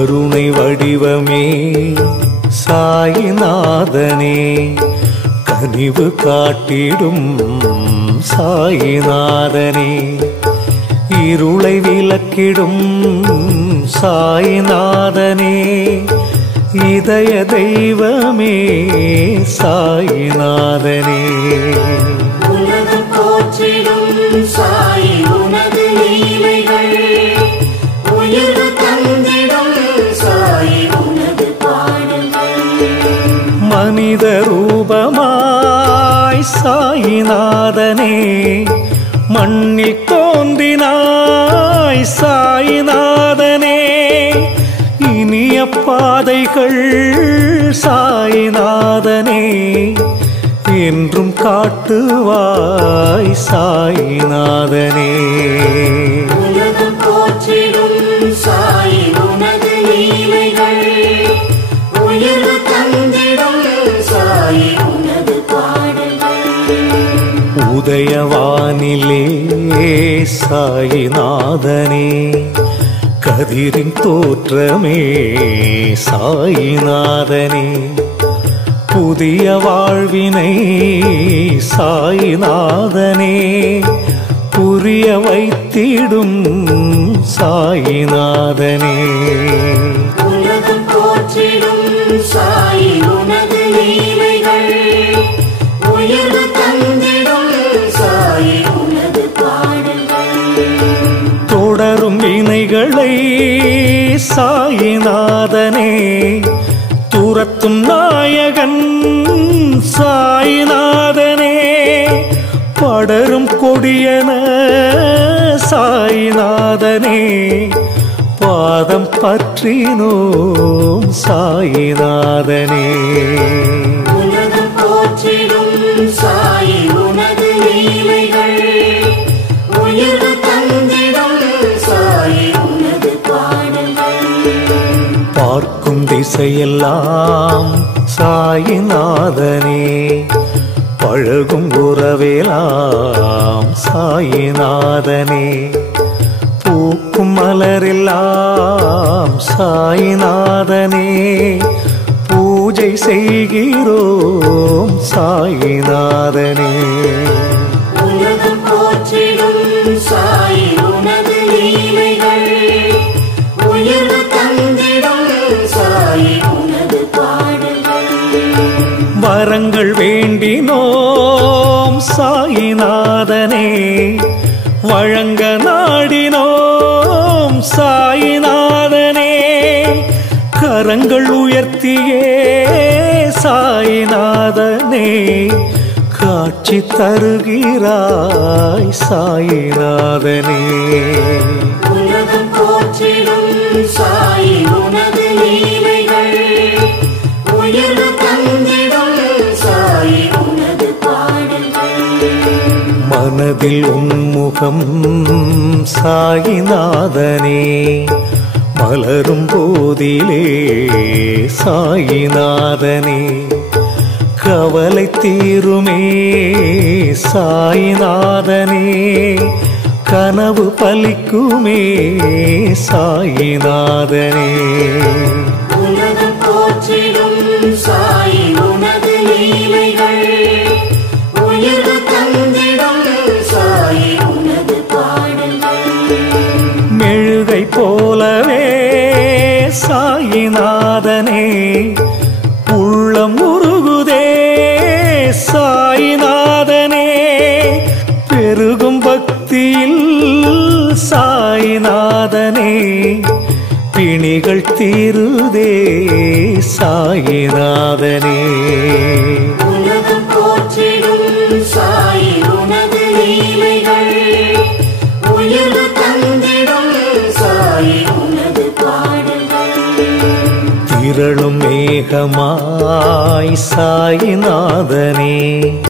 கருணை வடிவமே சாயிநாதனே, கனிவு காட்டிடும் சாயிநாதனே, இருளை விலக்கிடும் சாயிநாதனே, இதய தெய்வமே சாயிநாதனே. உலகம் போற்றிடும் சாயி உனது லீலைகள், உயர்வு தந்திடும் சாயி உனது பாடல்கள். மனித ரூபமாய் சாயிநாதனே, மண்ணில் தோன்றினாய் சாயிநாதனே, இனிய பாதைகள் சாயிநாதனே, என்றும் காட்டுவாய் சாயிநாதனே. உலகம் போற்றிடும் சாயி உனது லீலைகள், உயர்வு தந்திடும் சாயி உனது பாடல்கள். உதயவானிலே சாயிநாதனே, கதிரின் தோற்றமே சாயிநாதனே, புதிய வாழ்வினை சாயிநாதனே, புரிய வைத்திடும் சாயிநாதனே. உலகம் போற்றிடும் சாயி உனது லீலைகள், உயர்வு தந்திடும் சாயி உனது பாடல்கள். தொடரும் வினைகளை சாயிநாதனே, துரத்தும் நாயகன் சாயிநாதனே, படரும் கொடியன சாயிநாதனே, பாதம் பற்றினோம் சாயிநாதனே. உலகம் போற்றிடும் சாயி உனது லீலைகள், உயர்வு தந்திடும் சாயி உனது பாடல்கள். பார்க்கும் திசையெல்லாம் சாயிநாதனே, பழகும் உறவெல்லாம் சாயிநாதனே, பூக்கும் மலரெல்லாம் சாயிநாதனே, பூஜை செய்கிறோம் சாயிநாதனே. உலகம் போற்றிடும் சாயி உனது லீலைகள், உயர்வு தந்திடும் சாயி உனது பாடல்கள். வரங்கள் வேண்டினோம் சாயிநாதனே, வழங்க நாடினோம் சாயிநாதனே, கரங்கள் உயர்த்தியே சாயிநாதனே, காட்சி தருகிறாய் சாயிநாதனே. உலகம் போற்றிடும் சாயி உனது லீலைகள், உயர்வு தந்திடும் சாயி உனது பாடல்கள். மனதில் உன்முகம் சாயிநாதனே, மலரும் போதிலே சாயிநாதனே, கவலை தீருமே சாயிநாதனே, கனவு பலிக்குமே சாயிநாதனே. உலகம் போற்றிடும் சாயி உனது லீலைகள், உயர்வு தந்திடும் சாயி உனது பாடல்கள். மெழுகை போலவே சாயிநாதனே, உள்ளம் உருகுதே சாயிநாதனே, பெருகும் பக்தியில் சாயிநாதனே, பிணிகள் தீருதே சாயிநாதனே. உலகம் போற்றிடும் சாயி உனது லீலைகள், உயர்வு தந்திடும் சாயி உனது பாடல்கள். திரளும் மேகமாய் சாயிநாதனே,